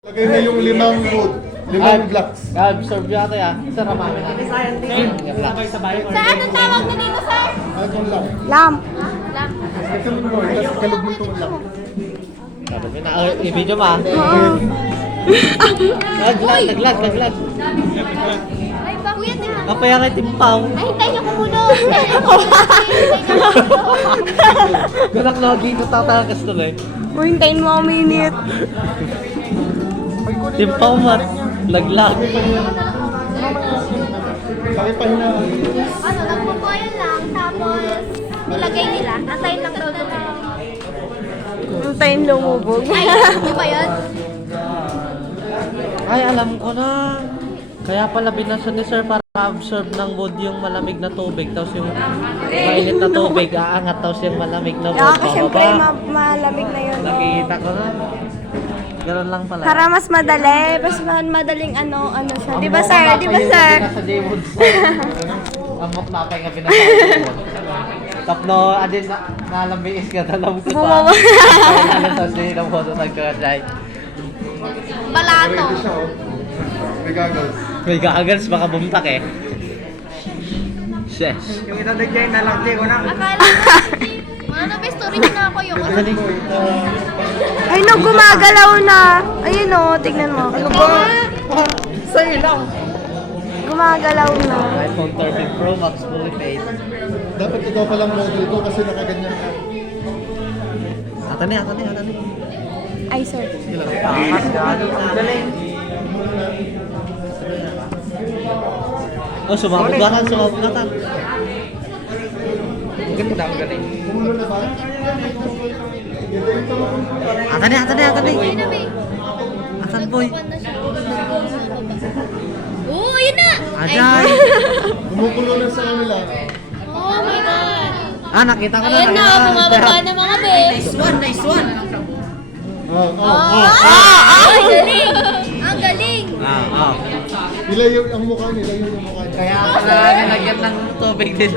Lagay na yung limang blocks. Absorb yata ya. Isa ramami na. Sir, anong tawag na dito, sir? Alcohol lang. Lamp. Lamp. Kasi mo, tapos kalog mo itong lang. Sabi na, i-video mo ah. Oo. Naglag. Ay, bakit yan? Kapaya kay Timpaw. Ay, hintayin niyo kumunod. Ganak lagi ko tatakas tuloy. O, hintayin mo ako minute. Timpaw mat. Laglag. Bakit pa hina? Ano, nagpupuayan lang. Tapos, nilagay nila. Antayin lang daw nila. Hintayin lumubog. Ay, di ba yun? Ay, alam ko na. Kaya pala binasa ni Sir para absorb ng wood yung malamig na tubig. Tapos yung mainit na tubig, aangat. Tapos yung malamig na wood. Kaya syempre bababa. malamig na yun. Nakikita ko na. Ganun lang pala. Para mas madali. Mas madaling ano siya. Di ba sir? Di ba sir? Binasa J-Wood sir. Ang muknapay nga binasa J-Wood. Tapno, adin na nalambiis ka dalam ko pa. Bumawa. Kaya alam sa siya ng photo nagkakasay. Balato. Ready siya, oh. May goggles. May gagals, baka bumtak eh. Yes. Yung ilalagay na lang ko na. Akala ko, ano ba, storage na ako yung Dali. Ay no, gumagalaw na. Ayun o, tignan mo. Ano ba? Sa'yo lang. Gumagalaw na. iPhone 13 Pro Max fully paid. Dapat ikaw palang model ko kasi nakaganyan ka. Atani. Ay sir. Takas gani. Ang galing. Oh, sumabog ka. Ang ganda, ang galing. Kumulo na ba? Atani. Ay na, be. Atan boy. Nagpapan na siya. Oo, yun na! Ajay. Kumukulo na sa kanila. Oh my God! Ah, nakita ko na. Ayan na, bumababa na mga be. Nice one. Ang galing! Ang galing! Ah. Nilayo ang mukha nila, yung mukha niya. Kaya pala nilagyan ng tubig din.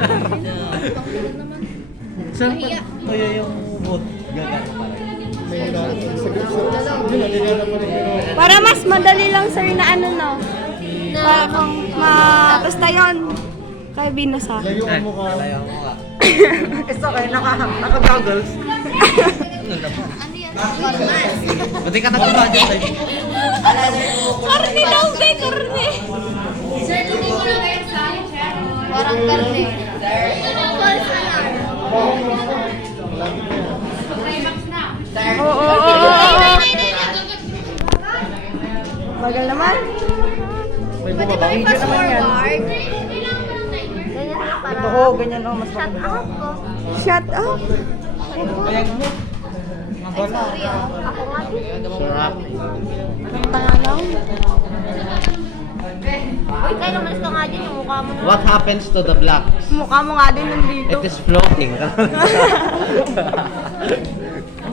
Saan pa tuyo yung wood? Gagano pala. May nalagyan pa rin pero Para mas madali lang sir na ano no. Para kung basta yun. Kaya binasa. layo ang mukha. Kaya mo ka. It's okay, naka-goggles. Ano naman? Buti ka nag-budget eh. Karne daw be, karne. Parang karne. False alarm. Oo. Bagal naman. May Pwede bumaba. ba i-fast forward? Oo, ganyan o. Mas Shut up ko. Shut up. Ay, sorry ah. Ako nga din. Sarap. Tanga lang. Uy, kaya lumalis ka nga din yung mukha mo na. What happens to the black? Mukha mo nga din nandito. It is floating.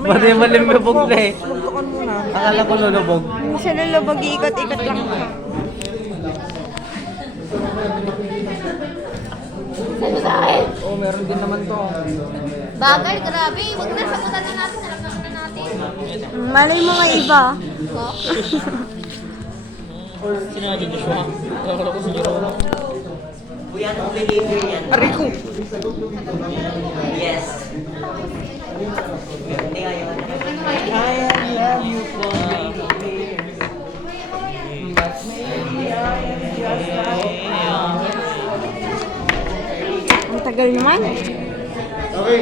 Pwede malimibog na eh. Magtukan muna. Akala ko lulubog. Hindi siya lulubog, ikot-ikot lang siya. Ano sa akin? Oo, meron din naman to. Bagal, grabe. Huwag na sabutan na natin. Alam naman na natin. Malay mo nga iba. Oh. Ariko! Ang tagal naman. Okay.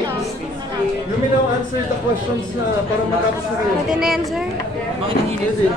You may now answer the questions na para matapos na kayo. Pwede na yan, sir. Yes, eh.